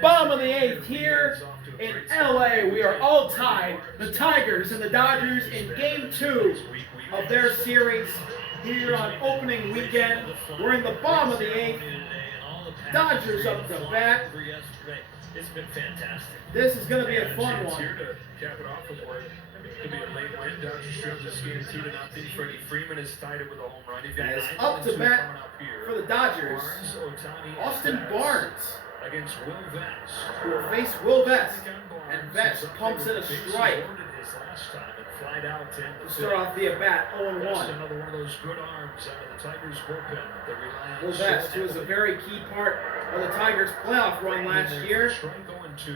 Bottom of the 8th here in LA. We are all tied. The Tigers and the Dodgers in Game 2 of their series here on opening weekend. We're in the bottom of the 8th. Dodgers up to bat. It's been fantastic. This is going to be a fun one. Here to cap it off with what could be a late win. Dodgers trail this game 2-0. Freddie Freeman has tied it with a home run. That is up to bat for the Dodgers. Austin Barnes against Will Vest, who will face Will Vest, and Vest pumps in a strike to start off the at-bat 0-1. Another one of those good arms out of the Tigers bullpen. Will Vest, who was a very key part of the Tigers' playoff run last year,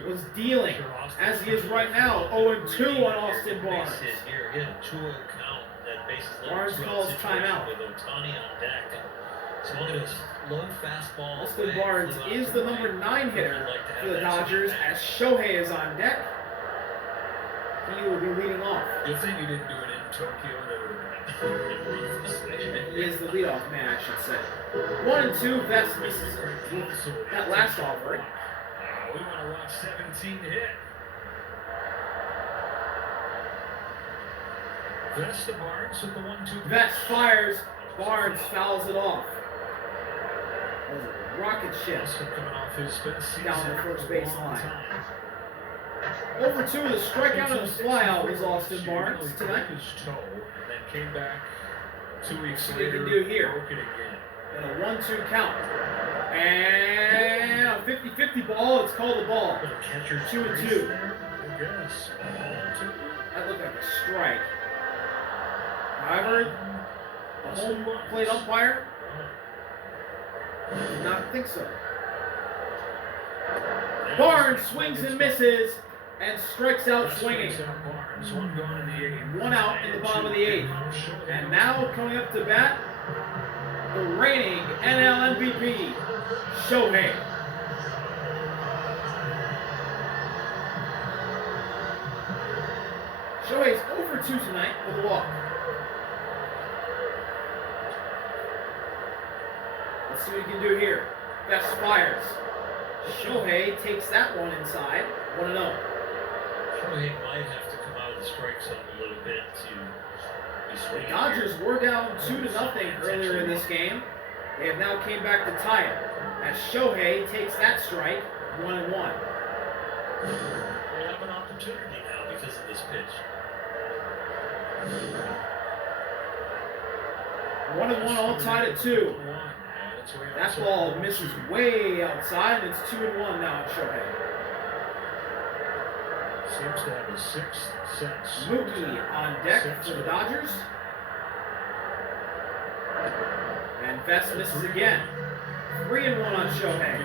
was dealing, as he is right now, 0-2 on Austin Barnes. Barnes calls timeout. Austin Barnes is the number 9 hitter for the Dodgers as Shohei is on deck. He will be leading off. Good thing you didn't do it in Tokyo. He is the leadoff man, I should say. 1-2, Vest misses that last offering. We want to watch 17 hit. Vest to Barnes with the 1-2. Vest fires. Barnes fouls it off. That was a rocket ship down the first base line. Over 2 with a strikeout and a flyout was Austin Barnes tonight. And then came back 2 weeks What later. he can do here. Broke it again. And a 1-2 count. And a 50-50 ball. It's called a ball. 2-2. Yes. That looked like a strike. However, the home plate umpire did not think so. Barnes swings and misses and strikes out swinging. One out in the bottom of the 8th. And now coming up to bat, the reigning NL MVP, Shohei. Shohei's over 2 tonight with a walk. Let's see what he can do here. Vest fires. Shohei takes that one inside. 1-0. Shohei might have to come out of the strike zone a little bit to be swinging. The Dodgers were down 2-0 earlier in this game. They have now came back to tie it as Shohei takes that strike. 1-1. They have an opportunity now because of this pitch. 1-1, all tied at 2. That ball misses way outside, and it's 2-1 now at Shohei. Seems to have a 6th sense. Mookie on deck for the Dodgers. And Vest misses again. 3-1 on Shohei.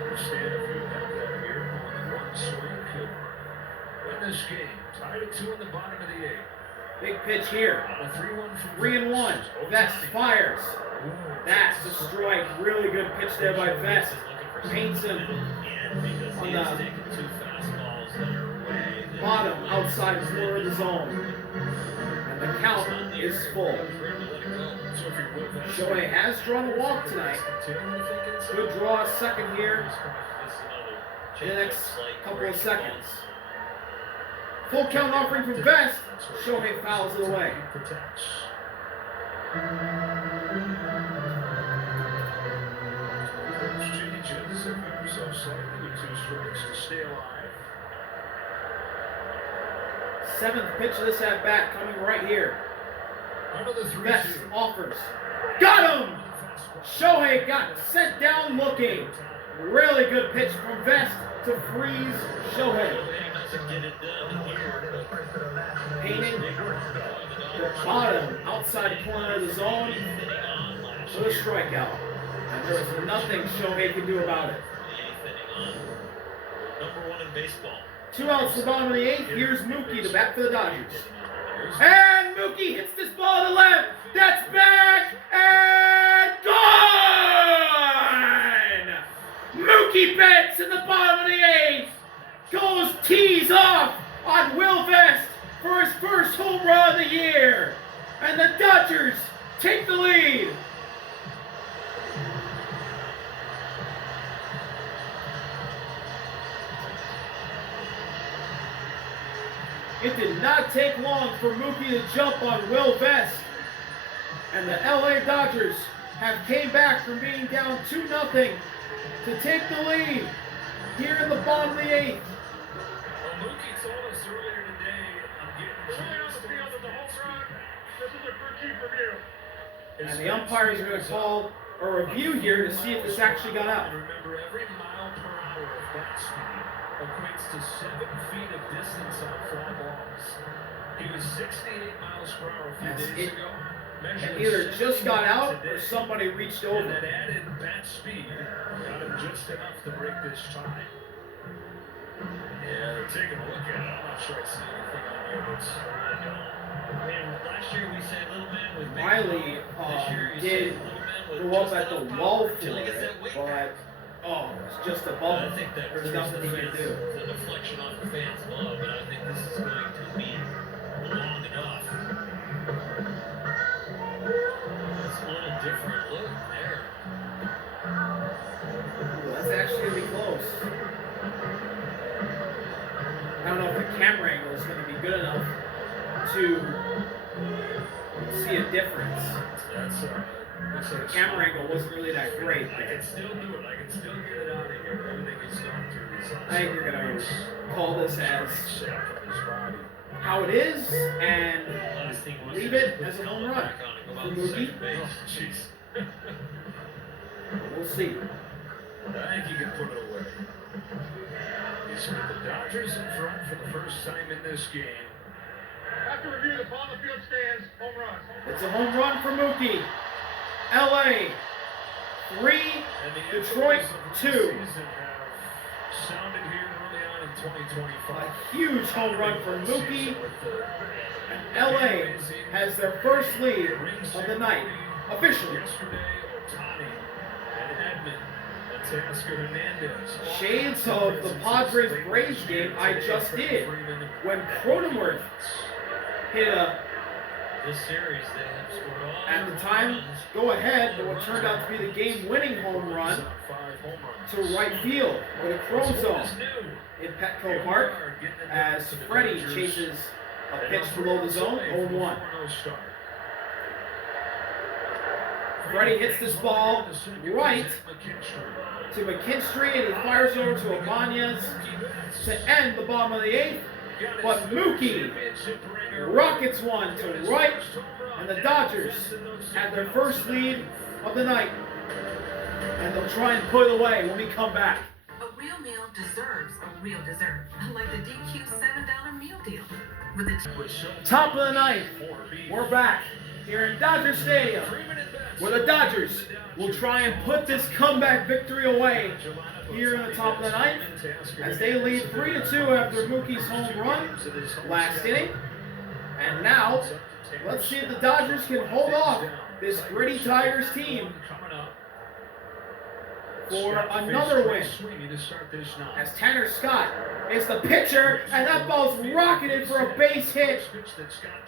Understand if you have that here on one swing could win this game. Tied at 2 in the bottom of the 8th. Big pitch here. 3-1. Vest fires. That's a strike. Really good pitch there by Vest. Paints him on the bottom outside corner of the zone. And the count is full. Shohei has drawn a walk tonight. Could draw a second here in the next couple of seconds. Full count offering from Vest. Shohei fouls it away. Changes ever so slightly with 2 strikes to stay alive. 7th pitch of this at bat coming right here. Another 3-2. Vest offers. Got him! Shohei got sent down looking. Really good pitch from Vest to freeze Shohei. Painting the bottom outside corner of the zone for the strikeout. And there was nothing Shohei could do about it. Number 1 in baseball. 2 outs to the bottom of the 8th. Here's Mookie to bat for the Dodgers. And Mookie hits this ball to left. That's back and gone! Mookie Betts in the bottom of the 8th goes tees off on Will Vest for his first home run of the year. And the Dodgers take the lead. It did not take long for Mookie to jump on Will Vest. And the LA Dodgers have came back from being down 2-0 to take the lead here in the bottom of the 8th. Well, Mookie told us earlier today, I'm getting on the field in the home run. This is a critique review. And the umpires are going to call a review here to see if this actually got out. Remember, every mile per hour of bat speed equates to 7 feet of distance on fly balls. He was 68 miles per hour a few days ago. And either just got out or somebody reached over. And that added bat speed got him just enough to break this tie. Yeah, they're taking a look at it. I'm not sure I see anything on here that's last year we said little man with big Riley this year you did say little man with go up just at the enough wall power for till he gets it, that weight. but it's just above I him. think that There's clears nothing the he can fans, do. the deflection off the fans' love, but I think this is going to be long enough. It's a little different look there. Ooh, that's actually going to be close. I don't know if the camera angle is going to be good enough to see a difference. The camera angle wasn't really that great. I can still do it. I can still get it out of here. Everything he's gone through is I think you're going to call this as how it is and leave it as a home run for Mookie. Oh, jeez. We'll see. I think you can put it away. He's with the Dodgers in front for the first time in this game. After review, the ball on the field stands. Home run. It's a home run for Mookie. LA 3, Detroit 2. Sounded here early on in 2025. A huge home run for Mookie. And LA has their first lead of the night, officially. Yesterday, Ohtani and Edmund. Shades of the Padres-Braves game I just did when Cronenworth hit a, This series they have scored all at the time, go ahead, but what turned out to be the game-winning home run to right field with a chrome zone in Petco Park as Freddie chases a pitch below the zone, 0-1. Freddie hits this ball right to McKinstry, and he fires over to Ibanez to end the bottom of the 8th. But Mookie rockets one to right, and the Dodgers have their first lead of the night. And they'll try and put it away when we come back. A real meal deserves a real dessert, like the DQ $7 meal deal. With the Top of the ninth, we're back here in Dodger Stadium, where the Dodgers will try and put this comeback victory away here in the top of the ninth, as they lead 3-2 after Mookie's home run last inning. And now, let's see if the Dodgers can hold off this gritty Tigers team for another win. As Tanner Scott is the pitcher, and that ball's rocketed for a base hit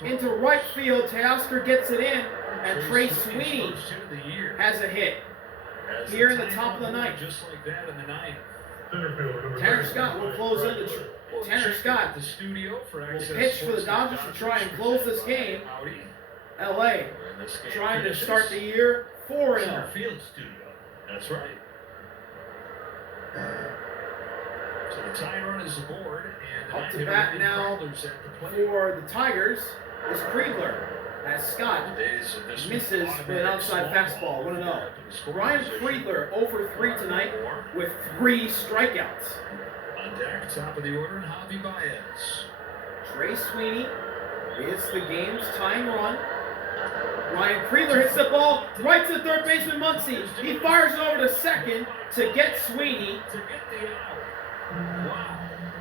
into right field. Teoscar gets it in, and Trey Sweeney has a hit here in the top of the ninth. Tanner Scott will close in the Tanner Scott will pitch for the Dodgers to try and close this game. LA trying to start the year 4-0. Field studio. That's right. So the tie run is aboard, and Up to bat now for the Tigers is Kriegler, as Scott misses with an outside fastball, 1-0. Ryan Kriegler 0-for-3 tonight with 3 strikeouts. On deck, top of the order, Javi Baez. Trey Sweeney is the game's tying run. Ryan Kriegler hits the ball right to third baseman Muncy. He fires it over to second to get Sweeney. Wow.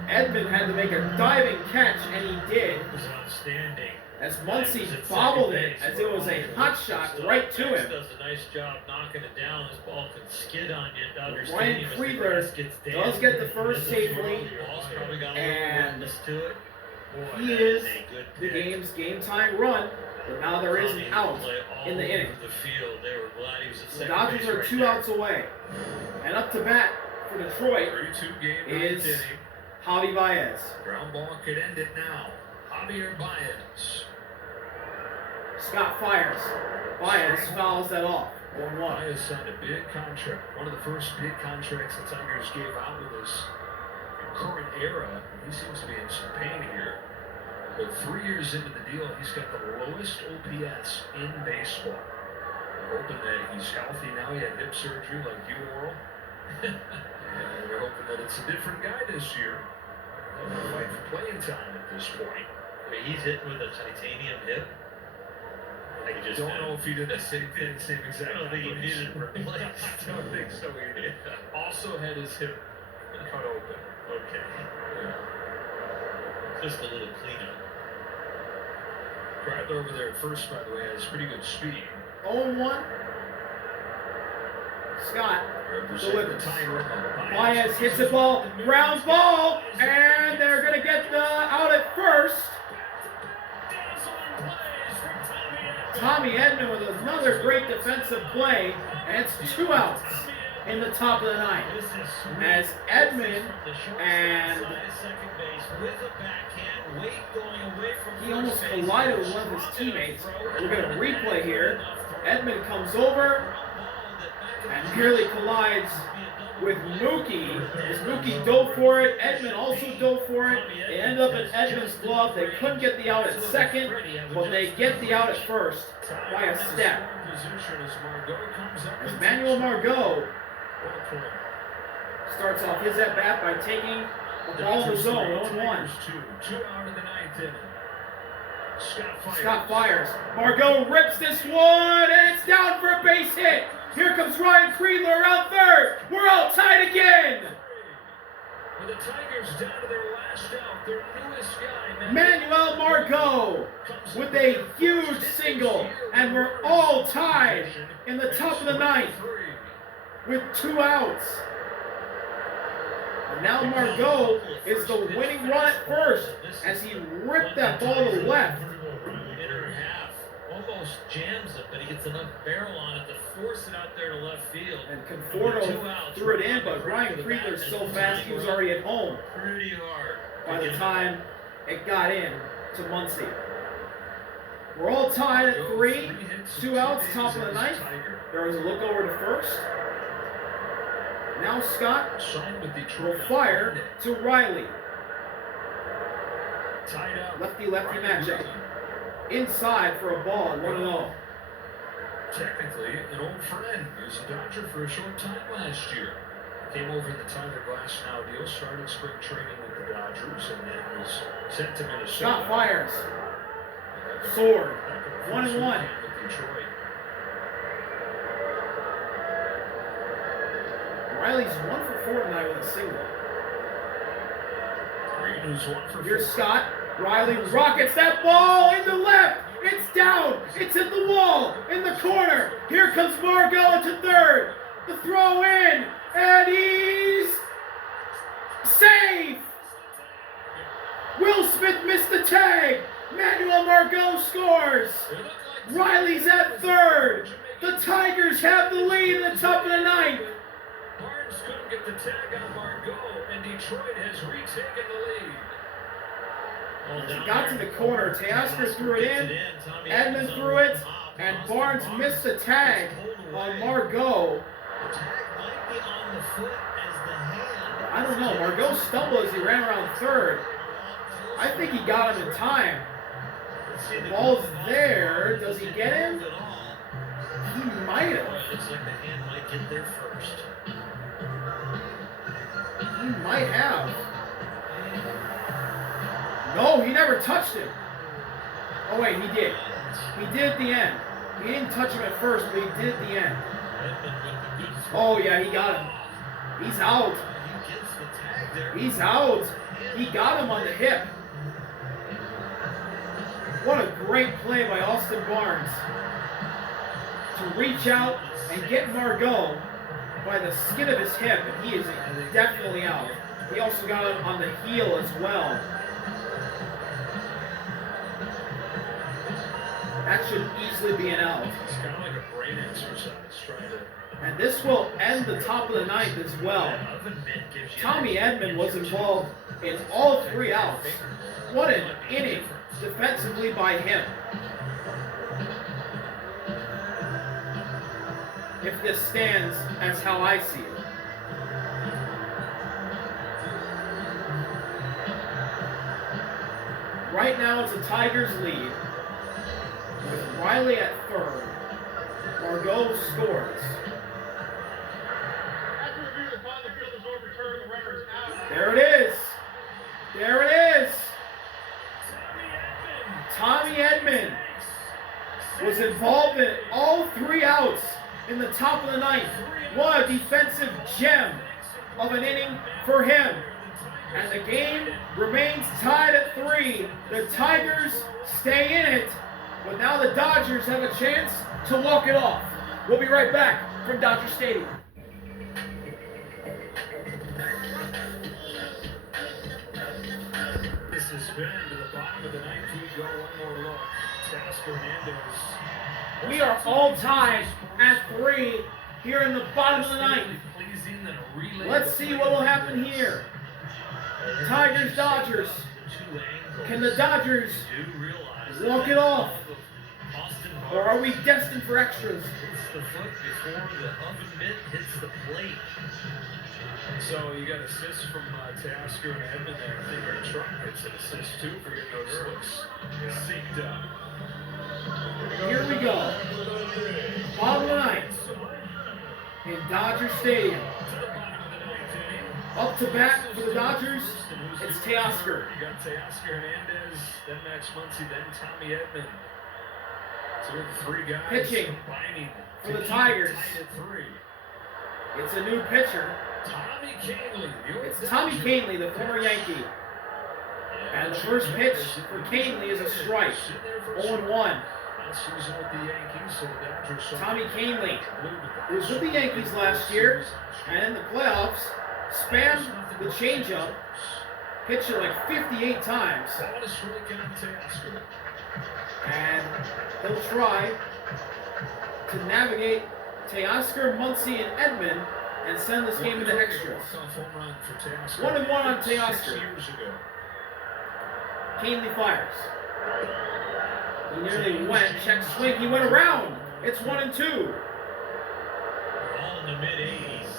Edmund had to make a diving catch, and he did. It was outstanding. As Muncy bobbled it as it was a hot shot right to him. Does a nice job knocking it down. This ball could skid on you. Dodger Ryan Stadium as the Kriegler grass gets damp. does get the first safely, Ball's probably got a and little wetness to it. Boy, he that is a good the pick. game's game-tying run, but now there is an Tommy out play all in the inning. over the field. They were glad he was at The second Dodgers base are right 2 there. outs away. And up to bat for Detroit 3-2 game, is ninth inning. Javi Baez. Ground ball could end it now. Javier Baez. Scott fires. Baez fouls that off. 1-1. Baez signed a big contract. One of the first big contracts the Tigers gave out with this current era. He seems to be in some pain here. But 3 years into the deal, he's got the lowest OPS in baseball. We're hoping that he's healthy now. He had hip surgery like you, Oral. And we're hoping that it's a different guy this year. He'll fight for playing time at this point. I mean, he's hitting with a titanium hip. I don't know if he did the same thing, same exact I don't think he needed it replaced. I don't think so either. Also had his hip cut open. Okay. Yeah. Just a little cleanup. Crowder over there at first, by the way, has pretty good speed. 0-1. Scott Represent the delivers. tying run. Baez hits the ball, ground ball, and they're going to get the out at first. Tommy Edman with another great defensive play, and it's 2 outs in the top of the ninth. As Edman and he almost collided with one of his teammates. We're going to replay here. Edman comes over and nearly collides with Mookie. As Mookie dove for it, Edman also dove for it. They end up in Edman's glove. They couldn't get the out at second, but they get the out at first by a step. As Manuel Margot starts off his at-bat by taking the ball in the zone, 0-1. 2 out in the ninth inning. Scott fires. Margot rips this one, and it's down for a base hit. Here comes Ryan Kriedler out third. We're all tied again. With the Tigers down to their last out, their newest guy, Manuel Margot with a huge single, and we're all tied in the top of the ninth with 2 outs. And now Margot is the winning run at first as he ripped that ball to the left. Almost jams it, but he gets enough barrel on it to force it out there to left field. And Conforto threw it in, but Ryan Kriegler's so fast he was already at home Pretty hard. by the time it got in to Muncie. We're all tied at 3, 2 outs, top of the ninth. There was a look over to first. Now Scott will fire to Riley. Lefty-lefty matchup. Inside for a ball, 1-0. Technically, an old friend. He was a Dodger for a short time last year. Came over in the Tyler Glass now deal, started spring training with the Dodgers, and then was sent to Minnesota. Scott fires. Sword. 1-1. Riley's 1 for 4 tonight with a single. Green, who's 1 for 4. Here's Scott. Riley rockets that ball into left. It's down. It's at the wall. In the corner. Here comes Margot to third. The throw in. And he's safe. Will Smith missed the tag. Manuel Margot scores. Riley's at third. The Tigers have the lead in the top of the ninth. Barnes couldn't get the tag on Margot, and Detroit has retaken the lead. As he got to the corner, Teoscar threw it in, Edman threw it, and Barnes missed the tag on Margot. I don't know, Margot stumbled as he ran around third. I think he got him in time. The ball's there, does he get him? He might have. Looks like the hand might get there first. He might have. No, he never touched him. Oh wait, he did. He did at the end. He didn't touch him at first, but he did at the end. Oh yeah, he got him. He's out. He's out. He got him on the hip. What a great play by Austin Barnes to reach out and get Margot by the skin of his hip, and he is definitely out. He also got him on the heel as well. That should easily be an out. It's kind of like a brain exercise, trying to... And this will end the top of the ninth as well. Tommy Edman was involved in all 3 outs. What an inning defensively by him. If this stands as how I see it. Right now it's a Tigers lead with Riley at third. Margot scores. There it is. There it is. Tommy Edman was involved in all 3 outs in the top of the ninth. What a defensive gem of an inning for him. And the game remains tied at 3. The Tigers stay in it, but now the Dodgers have a chance to walk it off. We'll be right back from Dodger Stadium. This has been to the bottom of the ninth. We go one more look. Teoscar Hernandez. We are all tied at 3 here in the bottom of the ninth. Let's see what will happen here. Tigers, Dodgers. Can the Dodgers walk it off? Or are we destined for extras? It's the foot before the oven mitt hits the plate. So you got assists from Teoscar and Edman there. I think our truck gets an assist too for getting those looks synced up. Here we go. Bottom of the ninth in Dodger Stadium. Up to bat for the Dodgers, it's Teoscar. You got Teoscar Hernandez, then Max Muncy, then Tommy Edman. So the 3 guys pitching combining for the Tigers. At 3. It's a new pitcher. Tommy Kahnle. It's Tommy Kahnle, the former Yankee. And the first pitch for Kahnle is a strike. 0-1. Last season with the Yankees, so the Dodgers saw Tommy Kahnle was with the Yankees last year, and in the playoffs, spammed the changeup, pitched it like 58 times. And he'll try to navigate Teoscar, Muncy, and Edman and send this game into extras. 1-1 on Teoscar. Kahnle fires. He nearly went. Check swing. He went around. It's 1-2. We're all in the mid-80s.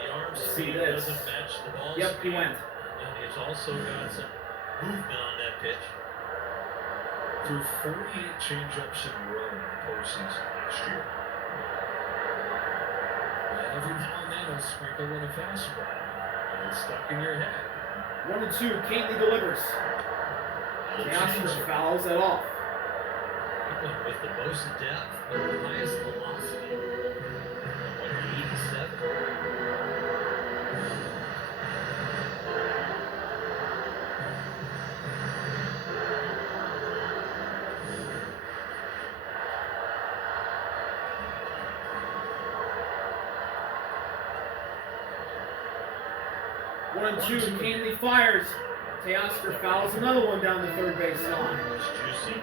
The arm speed doesn't match the ball speed. Yep, he went. And it's also got some movement on that pitch. Threw 48 changeups in a row in the postseason last year. And every now and then he'll sprinkle in a fastball. And it's stuck in your head. 1-2. Kahnle delivers. Teoscar fouls it off. With the most depth, but the highest velocity. 187. One and two. Kahnle fires. Teoscar fouls another one down the third base line. It's juicy.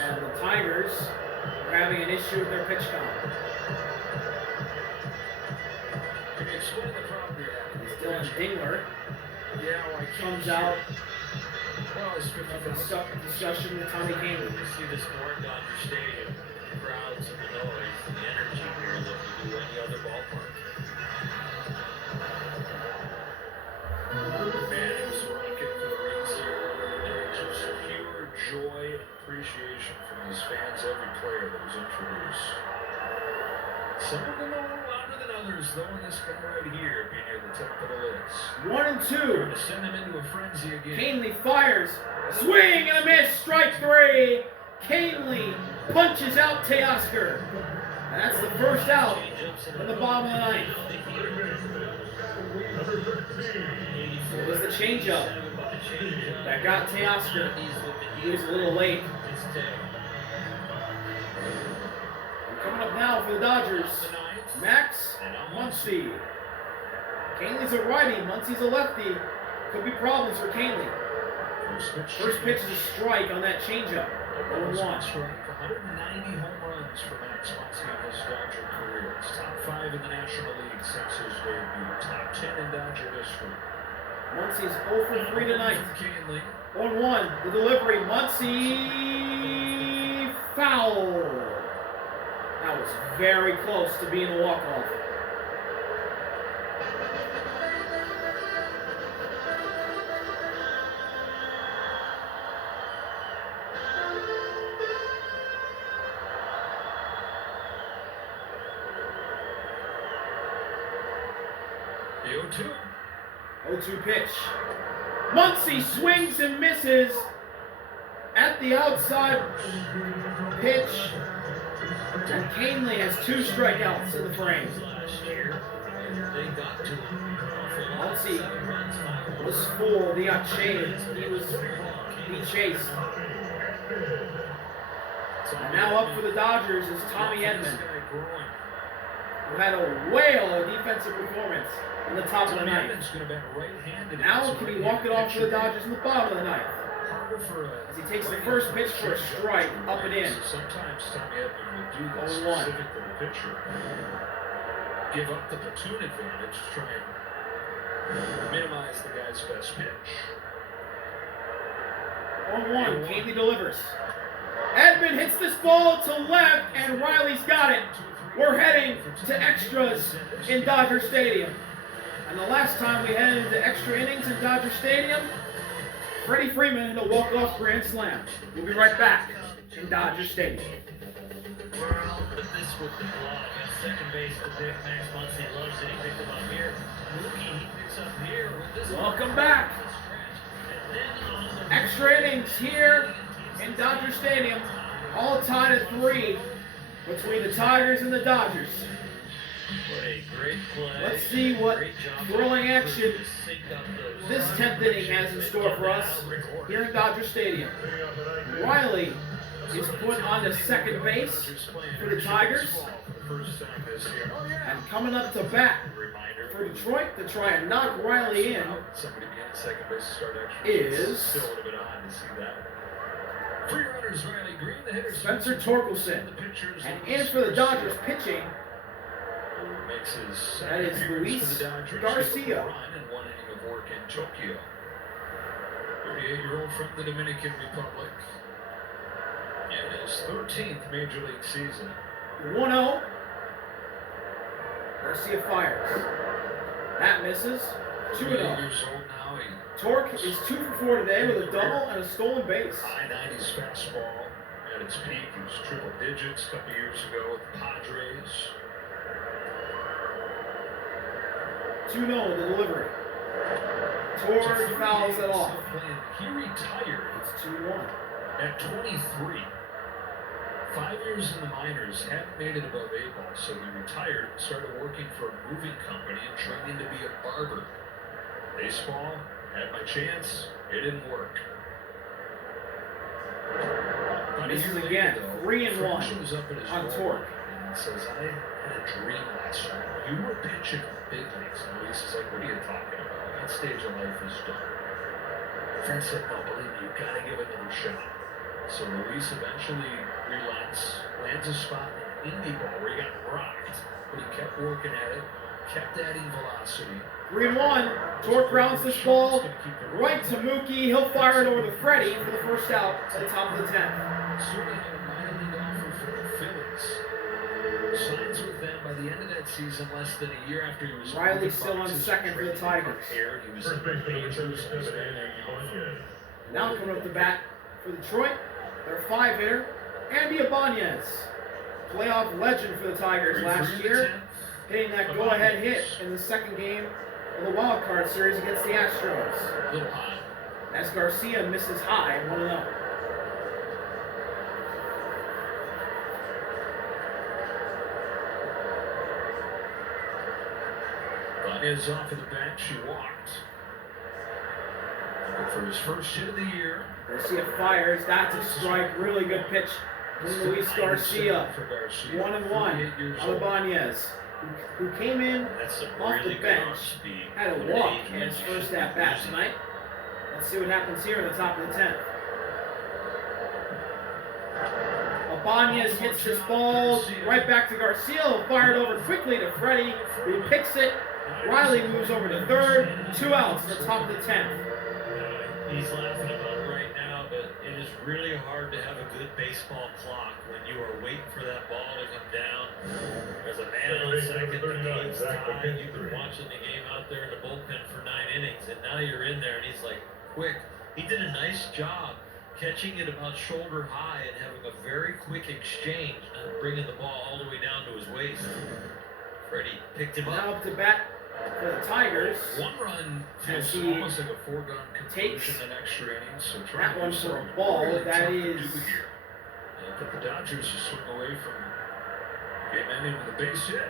And the Tigers are having an issue with their pitch count. Dylan Dingler comes out of a discussion with Tommy Kahnle. We see this more in Dodger Stadium. The crowds and the noise and the energy here than we do any other ballpark. Man, it was rocking for the rings here. There's just pure joy and appreciation from these fans, every player that was introduced. Some of them a little louder than others, though, in this guy right here being near the top of the list. 1 and 2. To send them into a frenzy again. Kahnle fires. Swing and a miss. Strike 3. Kahnle punches out Teoscar. And that's the first out in the bottom of the ninth. It was the changeup that got Teoscar. He was a little late. Coming up now for the Dodgers, Max Muncy. Canley's a righty. Muncie's a lefty. Could be problems for Canley. First pitch is a strike on that changeup. 0-1. Strike, 190 home runs for Max Muncy in his Dodger career. It's top 5 in the National League since his debut. Top 10 in Dodger history. Muncie's 0 for 3 tonight. Canley. 1-1. The delivery. Muncie foul. That was very close to being a walk-off. The 0-2. 0-2 pitch. Muncie swings and misses at the outside pitch. And Canley has 2 strikeouts in the frame. Muncie was fooled. He got chased. He chased. And now up for the Dodgers is Tommy Edman, who had a whale of defensive performance in the top of the ninth. Now can he walk it off for the Dodgers in the bottom of the ninth? As he takes the first pitch for a strike, up and in. Sometimes Tommy Edman will do that 0-1. specific to the pitcher. Give up the platoon advantage to try and minimize the guy's best pitch. 0-1, Canley delivers. Edman hits this ball to left, and Riley's got it. We're heading to extras in Dodger Stadium. And the last time we headed into extra innings in Dodger Stadium, Freddie Freeman hit a walk-off grand slam. We'll be right back in Dodger Stadium. Well, but this with the glove. At second base, the big Max Muncy loves it. He picks him up here. Mookie, he picks up here with this. Welcome back. Extra innings here in Dodger Stadium. All tied at 3 between the Tigers and the Dodgers. Great play. Let's see what thrilling action this 10th inning has in store for us here in Dodger Stadium. Riley is put on to second base for the Tigers. And coming up to bat for Detroit to try and knock Riley in is Spencer Torkelson. And in for the Dodgers pitching, that is Luis Garcia. 38-year-old from the Dominican Republic. In his 13th Major League season. 1-0. Garcia fires. That misses. 2-0. Years old now. He Torque is 2 for 4 today with a double and a stolen base. high 90s fastball at its peak. He was triple digits a couple years ago with the Padres. 2-0 the delivery. Torque fouls it off. He retired It's 2-1. at 23. 5 years in the minors, hadn't made it above A-ball, so he retired and started working for a moving company and training to be a barber. Baseball, had my chance, it didn't work. Misses again. 3-1 shows up at his on role Torque. and says, I had a dream last year. You were pitching in the big leagues. And Luis is like, what are you talking about? That stage of life is done. Friend said, no, believe me, you've got to give it another shot. So Luis eventually relents, lands a spot in indie ball where he got rocked, but he kept working at it, kept adding velocity. 3-1. Torque grounds this ball right to Mookie. He'll fire it over to Freddie for the first out at the top of the 10th. Certainly had a minor league offer for the Phillies. Signs with them by the end of that season, less than a year after he was. Riley still on second for the Tigers. He was in the majors. Now coming up to bat for Detroit, their 5-hitter, Andy Ibanez. Playoff legend for the Tigers last year, hitting that go-ahead hit in the second game of the wild card series against the Astros. A little high. As Garcia misses high, 1-0. Ibanez off of the bench, he walked. And for his first hit of the year. Garcia fires, that's a strike, really good pitch from Luis Garcia. 1-1 on Ibanez. who came in That's some off really the good bench, arm speed. had a walk in his first at bat tonight. Let's see what happens here in the top of the 10th. Ibanez hits this ball right back to Garcia, who fired over quickly to Freddie, who picks it. Riley moves over to third, 2 outs in the top of the 10th. He's laughing about it right now, but it is really hard to have a good baseball clock when you are waiting for that ball to come down. There's a man on second, the game's tied. You've been watching the game out there in the bullpen for 9 innings, and now you're in there, and he's like, quick. He did a nice job catching it about shoulder high and having a very quick exchange, not bringing the ball all the way down to his waist. Freddie picked him Now up. up to bat for the Tigers. One run As feels he almost like a foregone conclusion in extra innings. So try that to one do for a something ball. really That tough to is- do here. But the Dodgers just swing away from game ending with a base hit.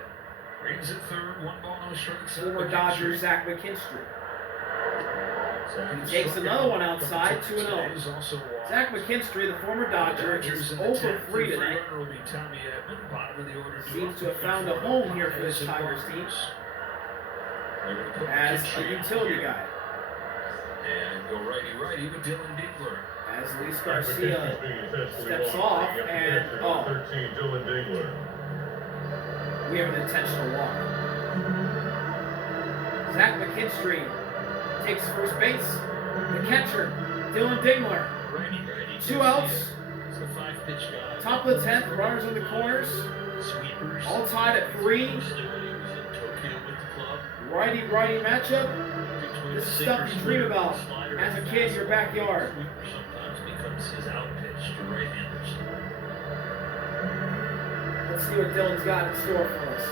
Reigns at third, 1 ball, no strikes. Former Dodger Zach McKinstry. He takes another one outside, 2-0. Zach McKinstry, the former Dodger, is 0 for 3 tonight. Seems to have found a home here for this Tigers team as a utility guy. And go righty with Dylan Dingler. As Luis Garcia steps off, and we have an intentional walk. Zach McKinstry takes first base. The catcher, Dylan Dingler. 2 outs. It's a 5-pitch guy. Top of the 10th, runners in the corners. Sweepers. All tied at 3. Mostly when he was in Tokyo with the club. Righty matchup. Between This the is stuff you sinker, dream slider, about slider, as a and kid in your fastball. backyard. Sweeper sometimes becomes his out pitch to right-handers. Let's see what Dylan's got in store for us.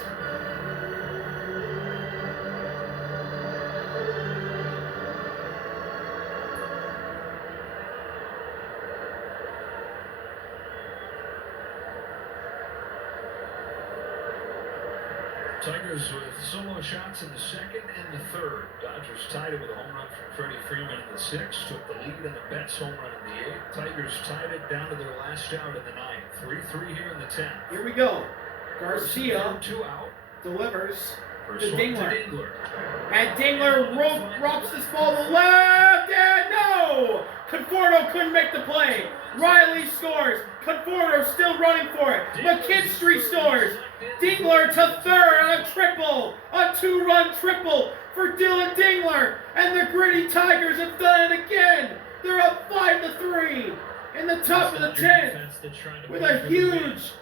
Tigers with solo shots in the second and the third. Dodgers tied it with a home run from Freddie Freeman in the 6th. Took the lead in the Betts home run in the 8th. Tigers tied it down to their last out in the 9th. 3-3 here in the 10th. Here we go. Garcia 2 out. delivers First to one Dingler. And Dingler drops this ball to the left, and no! Conforto couldn't make the play. Riley scores. Conforto still running for it. McKinstry scores. Dingler to third on a triple. A 2-run triple for Dylan Dingler. And the gritty Tigers have done it again. They're up 5-3 in the top of the 10th with a huge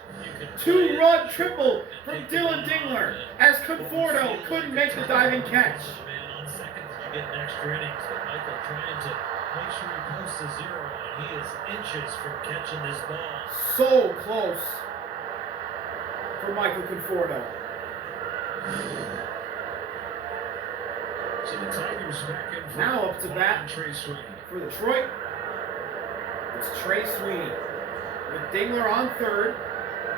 2-run triple from Dylan Dingler as Conforto couldn't make the diving catch. Man on second, you get an extra innings, but Michael trying to make sure he posts a 0, and he is inches from catching this ball. So close for Michael Conforto. So the Tigers back in front. Now up to bat Trey Sweeney. for Detroit. It's Trey Sweeney with Dingler on third,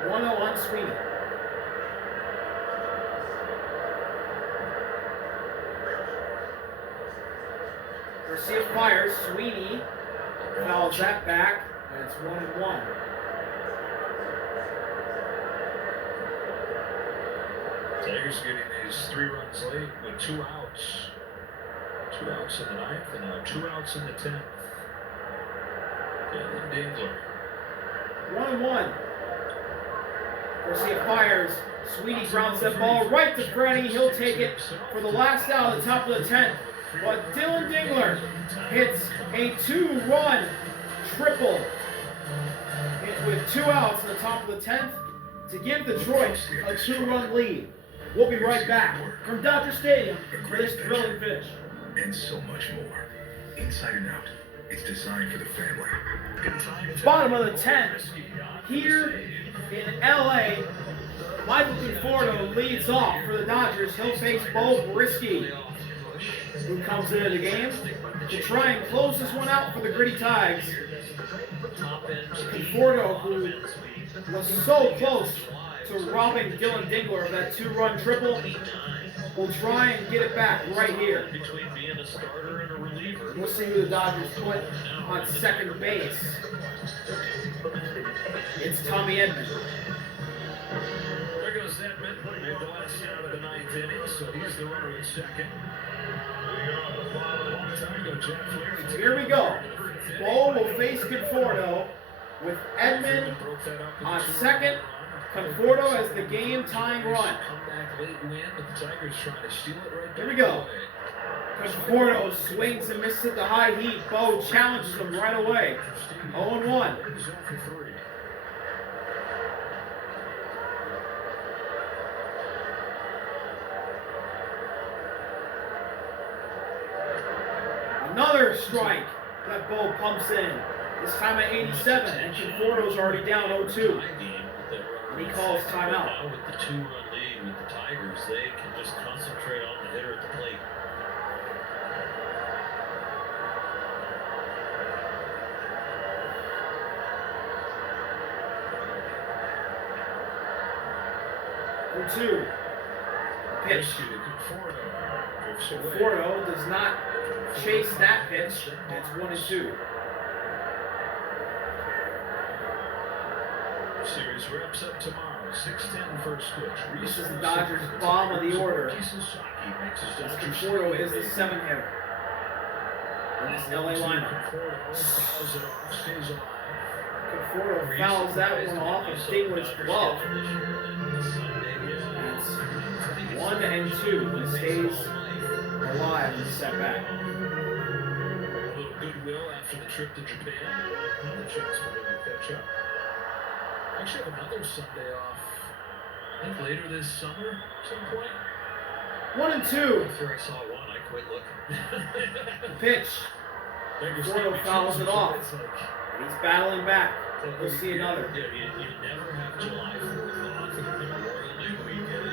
1-0 on Sweeney. Garcia fires, Sweeney fouls that back, and it's 1-1. Tigers getting these 3 runs late with 2 outs. 2 outs in the 9th and now 2 outs in the 10th. Dylan Dingler. 1-1. Garcia fires. Sweeney grounds that ball right to Freddie. He'll take it for the last out at the top of the 10th. But Dylan Dingler hits a 2-run triple with 2 outs in the top of the 10th to give Detroit a 2-run lead. We'll be right back from Dodger Stadium for this thrilling finish. And so much more. Inside and Out. It's designed for the family. Bottom of the 10th, here in LA, Michael Conforto leads off for the Dodgers. He'll face Bo Brisky, who comes into the game to try and close this one out for the Gritty Tigers. Conforto, who was so close to robbing Dylan Dingler of that 2-run triple, will try and get it back right here. Between being a starter and a reliever. We'll see who the Dodgers put on second base. It's Tommy Edman. They're going to Travis Edmond made the last out of the ninth inning, so he's the runner at second. Long time ago, Jack Flaherty. Here we go. Bo will face Conforto with Edmond on second. Conforto as the game-tying run. Here we go. Conforto swings and misses at the high heat. Bo challenges him right away. 0-1. Another strike that Bo pumps in. This time at 87, and Conforto's already down 0-2. And he calls timeout. Now with the 2-run lead with the Tigers, they can just concentrate on the hitter at the plate. Two. Pitch. Conforto does not chase that pitch. It's 1-2. Series wraps up tomorrow. 6:10 first pitch. This is the Dodgers' bomb of the order. Conforto is the 7th hitter in this LA lineup. Conforto fouls that one off of Stingler's glove. That's 1-2. He stays alive in the setback. A little goodwill after the trip to Japan. And a chance for them to catch up. Actually have another Sunday off. I think later this summer at some point. 1-2. After I saw one, I quit looking. Pitch. Conforto fouls it off. He's battling back. We'll see another. You never have July 4th off and Memorial Day weekend.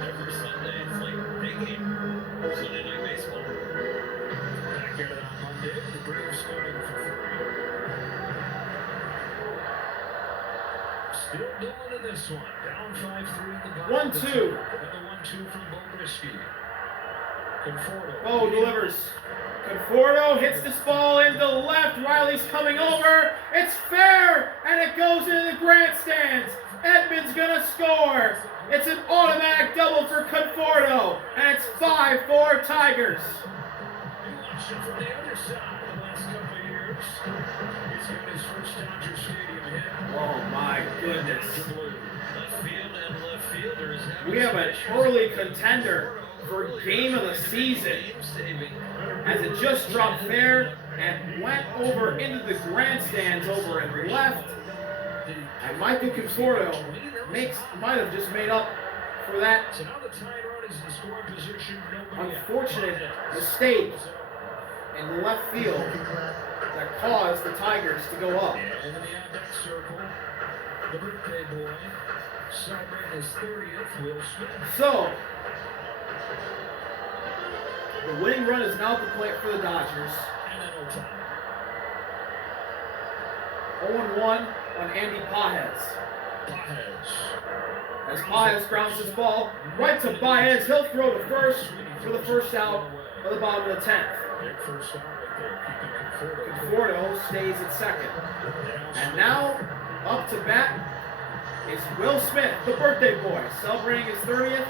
Every Sunday, it's like big game. Sunday night baseball. Back at it on Monday. The Braves starting for 3. Still going in this one. Down 5-3 in the bottom. 1-2. And the 1-2 from Bobrisky. Conforto. Oh, delivers. Conforto hits this ball into left. Riley's coming over. It's fair, and it goes into the grandstands. Edmond's gonna score. It's an automatic double for Conforto, and it's 5-4 Tigers. He watched it from the other side the last couple of years. He's got his first Dodger Stadium hit. Oh my goodness. Left field and left fielders. We have an early contender for game of the season, as it just dropped there and went over into the grandstands over and left. And Michael Conforto might have just made up for that So now the tie run is in scoring position. unfortunate mistake in the left field that caused the Tigers to go up. And in the on-deck circle, the birthday boy celebrating his 30th, Will Smith. So, the winning run is now at the plate for the Dodgers. And then Otani. 0-1 on Andy Pages. Pajes. As Pages grounds his ball right to Baez, he'll throw to first for the first out of the bottom of the 10th. Big first out right there, keeping Conforto. Conforto stays at second. And now, up to bat is Will Smith, the birthday boy, celebrating his 30th.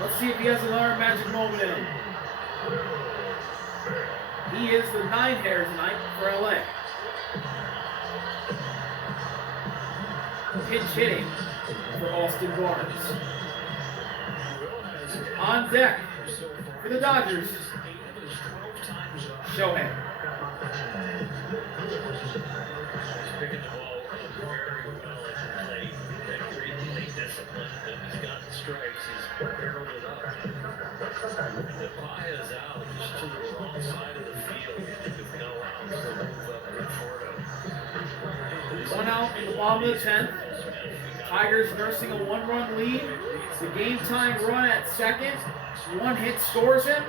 Let's see if he has another magic moment in him. He is the 9th hitter tonight for LA. Pitch hitting for Austin Barnes. On deck for the Dodgers, Shohei. Picking the ball very well and extremely disciplined. And he's gotten strikes. He's barreled it up. The Pajes out just to the wrong side of the field with no outs to move up Conforto. 1 out in the bottom of the 10th. Tigers nursing a 1-run lead. The game-tying run at second. 1 hit scores him.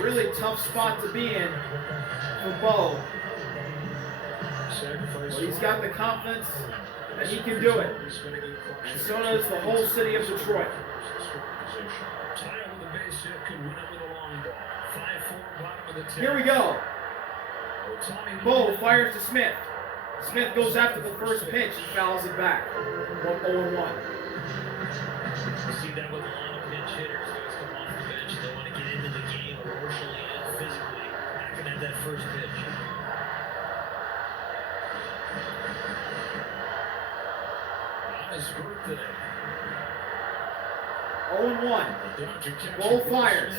Really tough spot to be in for Bo. But he's got the confidence that he can do it. And so does the whole city of Detroit. Here we go. Bo fires to Smith. Smith goes after the first pitch and fouls it back. 0-1. You see that with a lot of pinch hitters. Guys come off the bench. They want to get into the game emotionally and physically. Hacking at that first pitch. On his birthday. 0-1. Bull fires.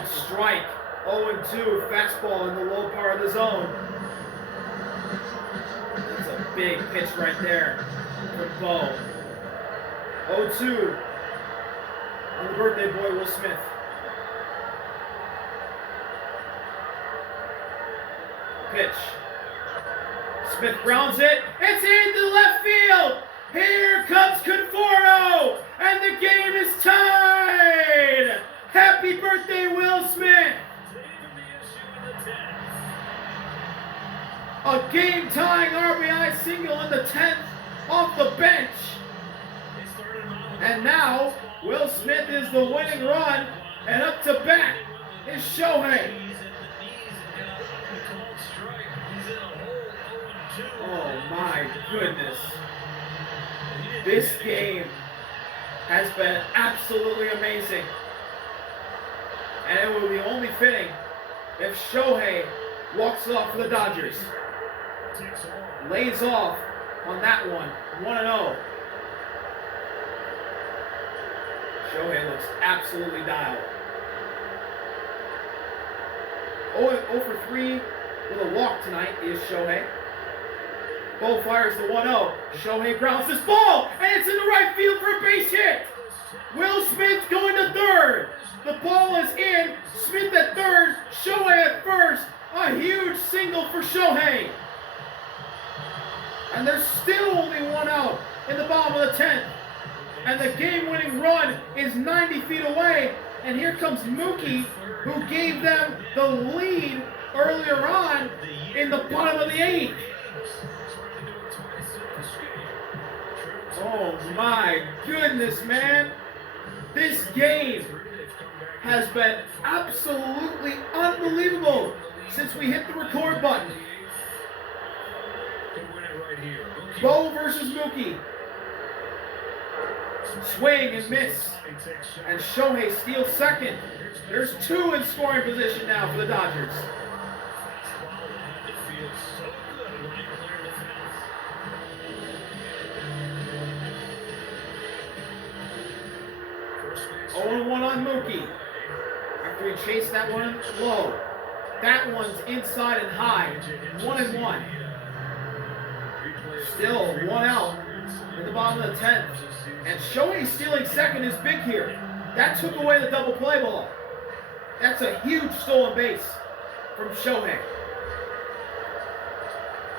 A strike. 0-2. Fastball in the low part of the zone. That's a big pitch right there for Bo. 0-2. On the birthday boy, Will Smith. Pitch. Smith grounds it. It's into left field. Here comes Conforto, and the game is tied. Happy birthday, Will Smith. A game-tying RBI single in the 10th off the bench. And now, Will Smith is the winning run, and up to bat is Shohei. Oh my goodness. This game has been absolutely amazing. And it will be only fitting if Shohei walks off for the Dodgers. Lays off on that one. 1-0. Shohei looks absolutely dialed. 0 for 3 with a walk tonight is Shohei. Bo fires the 1-0. Shohei grounds this ball, and it's in the right field for a base hit. Will Smith going to third. The ball is in. Smith at third. Shohei at first. A huge single for Shohei. And there's still only one out in the bottom of the 10th. And the game-winning run is 90 feet away. And here comes Mookie, who gave them the lead earlier on in the bottom of the 8th. Oh my goodness, man. This game has been absolutely unbelievable since we hit the record button. Bo versus Mookie. Swing and miss. And Shohei steals second. There's 2 in scoring position now for the Dodgers. Oh, 1 on Mookie. After he chased that one low. That one's inside and high. 1-1. Still 1 out in the bottom of the 10th. And Shohei stealing second is big here. That took away the double play ball. That's a huge stolen base from Shohei.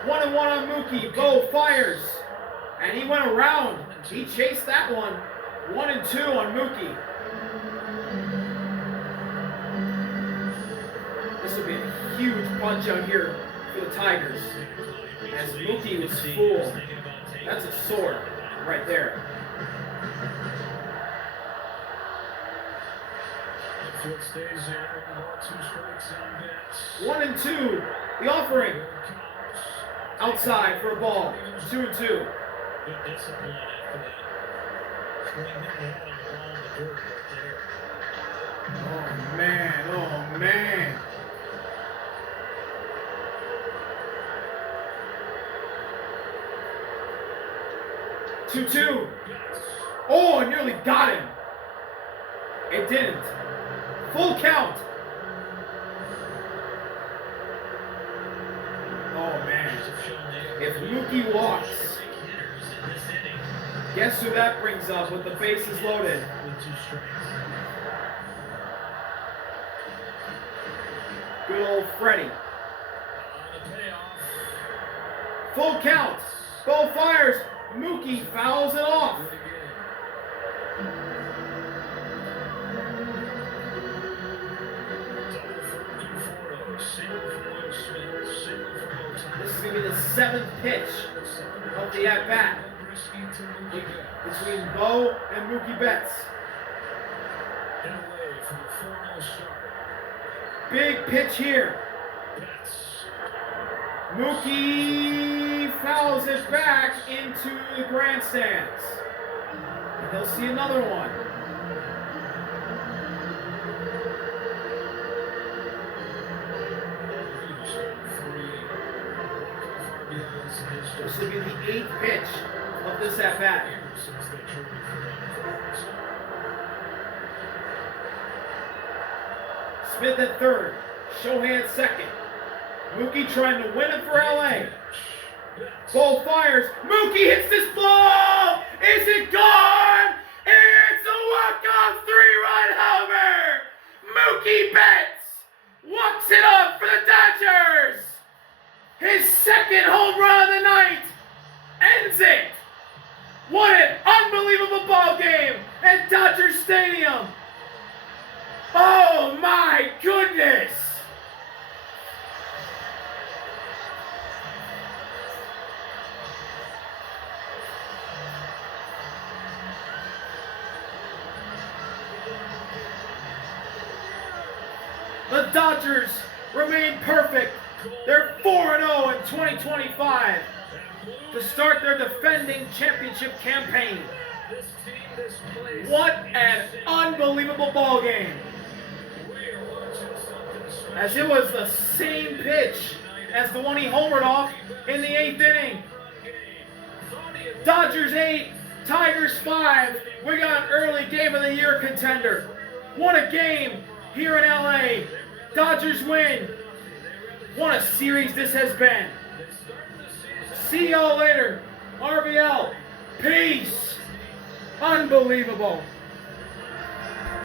1-1 on Mookie. Bo fires. And he went around. He chased that one. 1-2 on Mookie. This will be a huge punch out here for the Tigers. As Mookie was full. That's a sword right there. 1-2. The offering. Outside for a ball. 2-2. Good discipline after that. Swing hit the head on the ball in the dirt right there. Oh man, oh man. Two. Oh, I nearly got him. It didn't. Full count. Oh man. If Mookie walks, guess who that brings up with the bases loaded? Good old Freddie. Full count. Bo fires. Mookie fouls it off. This is going to be the 7th pitch of the at-bat between Bo and Mookie Betts. Big pitch here. Mookie fouls it back into the grandstands. And they'll see another one. This will be the 8th pitch of this at-bat. Smith at third. Shohei at second. Mookie trying to win it for LA. Ball fires. Mookie hits this ball. Is it gone? It's a walk-off 3-run homer. Mookie Betts walks it up for the Dodgers. His second home run of the night ends it. What an unbelievable ball game at Dodger Stadium. Oh my goodness. The Dodgers remain perfect. They're 4-0 in 2025 to start their defending championship campaign. What an unbelievable ball game. As it was the same pitch as the one he homered off in the 8th inning. Dodgers 8, Tigers 5. We got an early game of the year contender. What a game here in LA. Dodgers win. What a series this has been. See y'all later. RBL. Peace. Unbelievable.